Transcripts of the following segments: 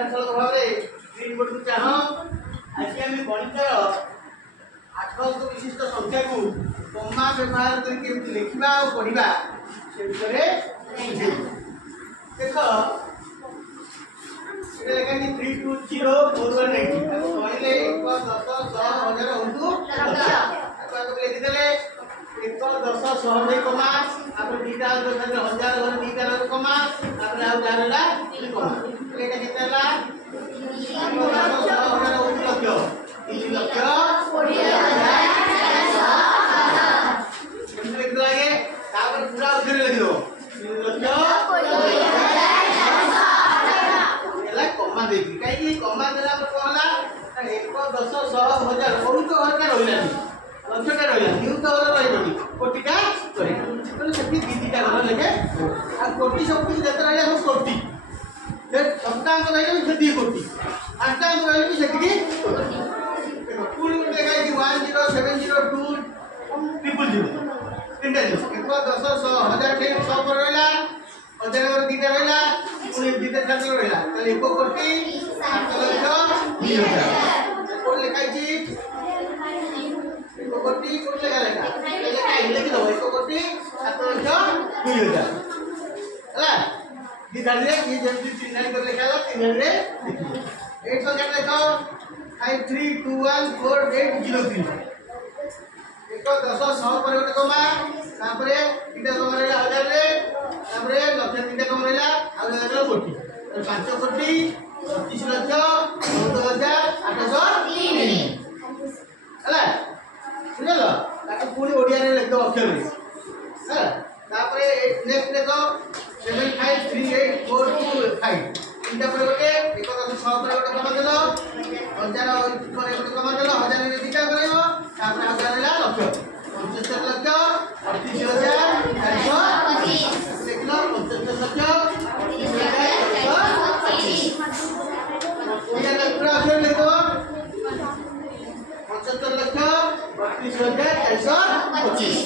सिधासल भाव में screen board को चाह आज आम गणितर 8 अंक विशिष्ट संख्या को कमा व्यवहार करके लिखा और पढ़ा से विषय देख लेखा 3204180 कहले 1 10 100 1000 लिखिदे 1 10 100 कमा आप दीटा हजार घर दीटा कमा तापर आ जारला कमा एटा केते हला 3 लक्ष 40,000 लिख लागे तापर पूरा उधर लिख दो 3 लक्ष कमा देखी कहीं कमा देला कहला 1 10 100 हजार बहुत घर का रहिला लक्षटा रहिला न्यू तो रहिबनी कोटिटा करे तो सेठी दीदीटा घर लेके आ कोटि सब कुछ देत रहिला हम कोटि जे सप्तांक रहिला भी सेठी कोटि अष्टांक रहिला भी सेठी कुल देखा कि 10702 000 1 10 100 हजार के 100 पर रहिला हजार और दीटा रहिला पुणे दीटा छात्र रहिला ताले 1 कोटि 7 लक्ष 20,000 कोन लेखाई छी 1 कोटि कोन लेखा लिखि दो 1 कोटि 7 लक्ष 20,000 हला दीटा रे ये जेमति चिन्ह कर लेखाला 3 रे एक संख्या देखो 53214803 1 10 100 पर गोटे कमा तापरे दीटा कमा रहला हजार रे तापरे लक्ष दीटा कमा रहला आ रहला कोटि 5 कोटि 25 लक्ष 14,803 हला बुझलो ताके पूरी ओडिया रे लिख दो अक्षर रे हां तापरे नेक्स्ट देखो 753842 इनका पर गोटे 1 10 100 पर गोटे कमा देलो हजार पर गोटे कमा देलो हजार रे दीटा करयो तापरे आ रहला लक्ष 75 लक्ष 38,425 लिख लो 75 लक्ष 38,425 ये पूरा अक्षर लिख दो 75 लक्ष 32,425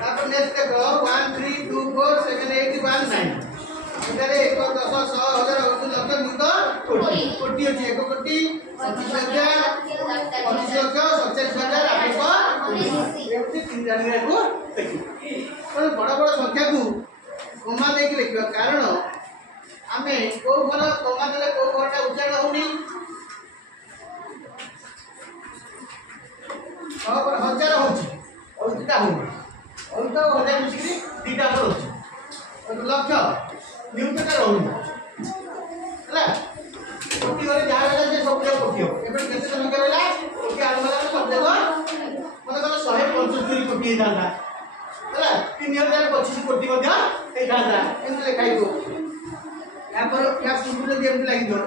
तापर नेक्स्ट देखो 132478119 इधर 1 10 100 हजार लक्ष निको कोटि कोटि अछि 1 कोटि 25,000 25,00,000 47,820 एमती तीन जानी को देखि तो बड़ा बड़ा संख्या को कमा दे के लिखबा कारण आमे को घर कमा देले को घरटा उच्चारण होनी और हजार होची और दीटा होनी और तो हजार मिसरी दीटा पर होची और लक्ष न्यूटन रहउनी हला कोटि घरे जा रहला जे सब जगह कोटि हो एबे केते संख्या रहला कोटि आलमाला सब जगह मने कहला 175 कोटि दांडा हला 3025 कोटि मध्य ए दांडा एमते लेखाई दो या पर या पूर्ण दे एमते लागि दो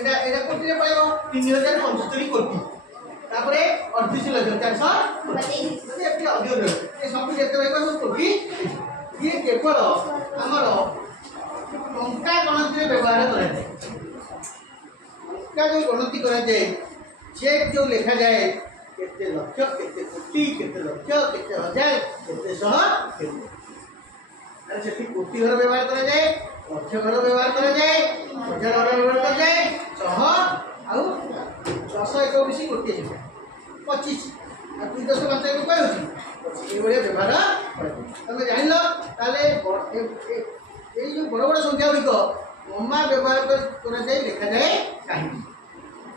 एटा एटा कोटि रे पाइबो 3075 कोटि तापरे 38 लक्ष 425 म्हणजे एटी अधिक रे ए सब जेते रहबो सब कोटि ये केवल हमर टंका गणति व्यवहार करा जाए टंका जो गणति करा जाए चेक जो लिखा जाए केते लक्ष केते कोटि केते लक्ष केते हजार केते सह केते अरे सेठी कोटि घर व्यवहार करा जाए लक्ष घर व्यवहार करा जाए हजार घर व्यवहार करा जाए सह आउ 10 कोटि 25 आ 2.5 को पाउची ए बळे व्यवहार तमे जानिलो ताले ए जो बड़ बड़ संख्या गुड़िक कमा व्यवहार कर लिखा जाए कहीं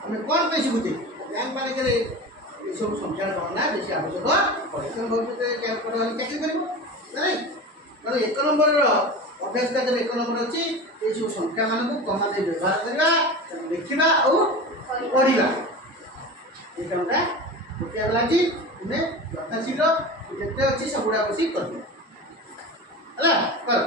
हमें कौन पे शिखुचे बैंक मानक ये सब संख्या गणना बेसी आवश्यक पड़े तुम भविष्य चाकरी कर कारण 1 नंबर अभ्यास का 1 नंबर अच्छी ये सब संख्या मान कमा दे व्यवहार करवा लिखा और पढ़ा ये कामटा गोटे लगी तुम्हें यथाशीघ्र जिते अच्छी सबुड़ा बस कर